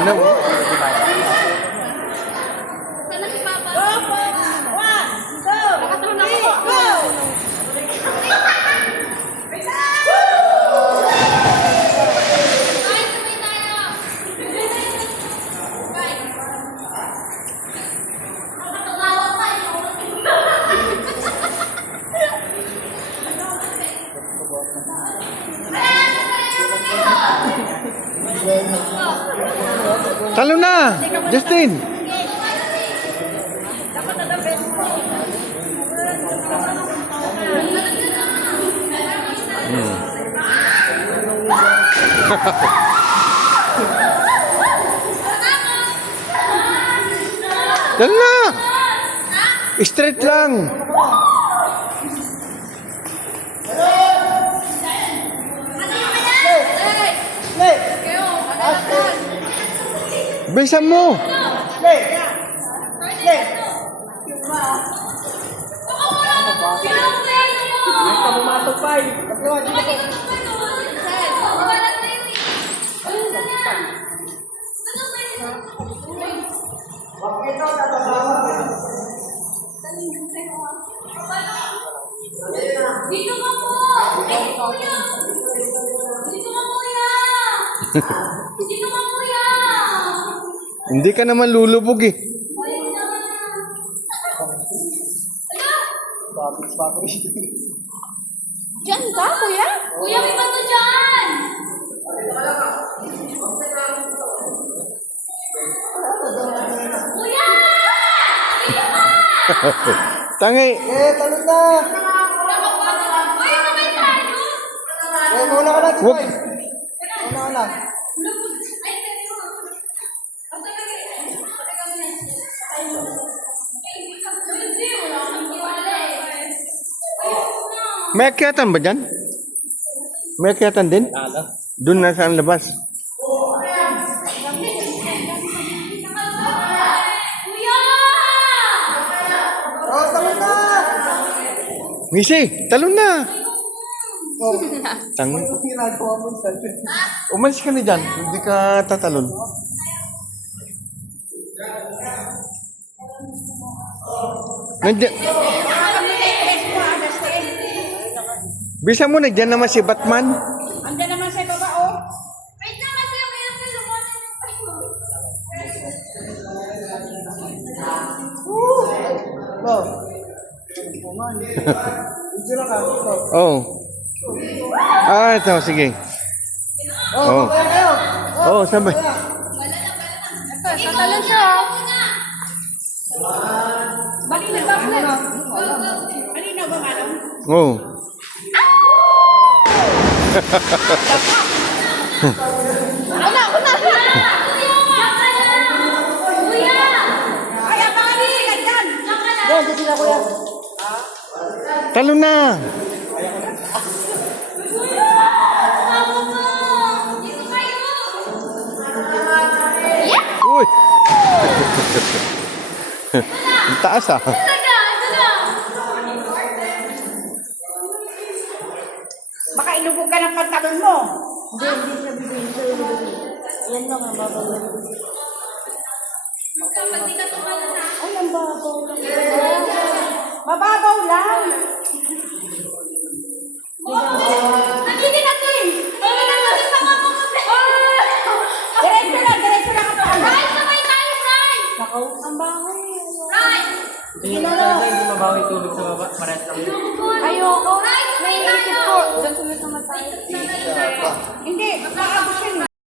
Linaw. Sana si Papa. Go! 1, 2, 3, go! Talo na! Justin! Talo na! Straight lang! Bilisan mo! Dito ka po! Kuya! Dito ka, kuya! Dito ka, kuya! Hindi ka naman lulubog eh. Diyan ka, kuya? Kuya, may bato dyan! Kuya! Dito ka! Tangi! Talon na! Kuya, sabay tayo! Mauna ka na, Wag! Mauna ka na. Ay, pero... May akyatan ba dyan? May akyatan din? Doon na sa labas. Kuya! Oh, talon na! Misi, talon na! Oh, Tangi. ginagawa mo sa Umalis ka na dyan. Hindi ka tatalon. Nandiyan. Bisa mo na dyan naman si Batman. Andiyan naman sa baba, oh. Wait lang kasi yung ilang luluwanan ng payo. No. Ito na ka. Oh. Ah, ito. Sige. Oh. Kaya kayo. Oh, sabay. Tatalon siya, oh. Malinaw ba, Fred? Malinaw ba, madam? Oh. Una! Kuya! Ay, abali! Ganyan! Yan, sila kuya. Talon na. Dito kayo! Uy. Ang taas ah. Baka ilubog ka ng pantalon mo. Yan lang ang babawin. Ay, ang babaw lang. Mababaw lang. Nandito natin! Diretso lang ako. Right, sabay tayo, right! Nakaw, ang bahay. Right! Tingin na lang. Ayoko.